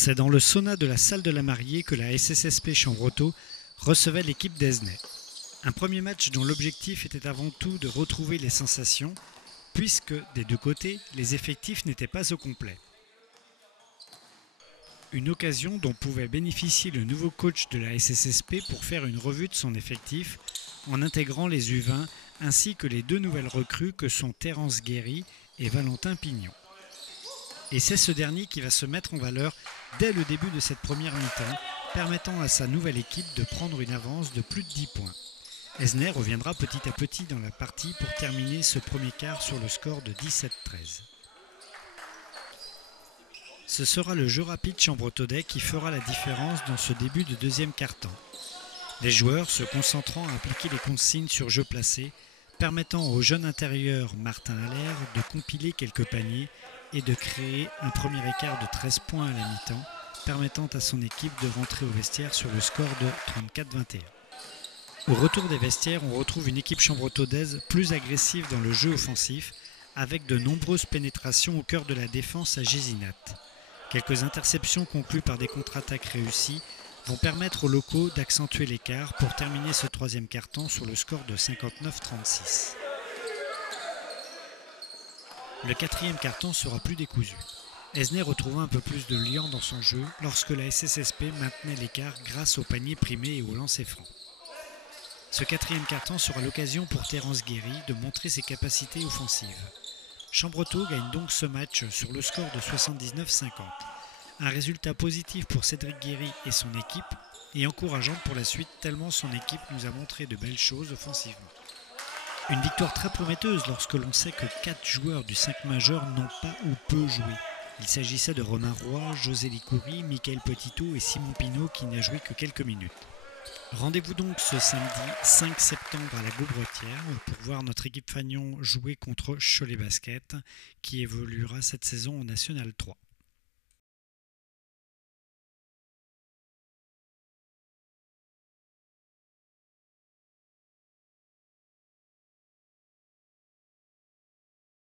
C'est dans le sauna de la salle de la mariée que la SSSP Chambretot recevait l'équipe d'Esnay. Un premier match dont l'objectif était avant tout de retrouver les sensations, puisque des deux côtés, les effectifs n'étaient pas au complet. Une occasion dont pouvait bénéficier le nouveau coach de la SSSP pour faire une revue de son effectif en intégrant les U20 ainsi que les deux nouvelles recrues que sont Terence Guéry et Valentin Pignon. Et c'est ce dernier qui va se mettre en valeur dès le début de cette première mi-temps, permettant à sa nouvelle équipe de prendre une avance de plus de 10 points. Esnay reviendra petit à petit dans la partie pour terminer ce premier quart sur le score de 17-13. Ce sera le jeu rapide chambretonnais qui fera la différence dans ce début de deuxième quart-temps. Les joueurs se concentrant à appliquer les consignes sur jeu placé, permettant au jeune intérieur Martin Allaire de compiler quelques paniers et de créer un premier écart de 13 points à la mi-temps, permettant à son équipe de rentrer au vestiaire sur le score de 34-21. Au retour des vestiaires, on retrouve une équipe chambretonnaise plus agressive dans le jeu offensif, avec de nombreuses pénétrations au cœur de la défense à Gésinat. Quelques interceptions conclues par des contre-attaques réussies vont permettre aux locaux d'accentuer l'écart pour terminer ce troisième quart-temps sur le score de 59-36. Le quatrième quart-temps sera plus décousu. Esnay retrouva un peu plus de liant dans son jeu lorsque la SSSP maintenait l'écart grâce au panier primé et au lancer franc. Ce quatrième quart-temps sera l'occasion pour Terence Guéry de montrer ses capacités offensives. Chambretot gagne donc ce match sur le score de 79-50. Un résultat positif pour Cédric Guéry et son équipe et encourageant pour la suite tellement son équipe nous a montré de belles choses offensivement. Une victoire très prometteuse lorsque l'on sait que 4 joueurs du 5 majeur n'ont pas ou peu joué. Il s'agissait de Romain Roy, José Licoury, Michael Petitot et Simon Pinault qui n'a joué que quelques minutes. Rendez-vous donc ce samedi 5 septembre à la Gaubretière pour voir notre équipe Fagnon jouer contre Cholet Basket qui évoluera cette saison en National 3.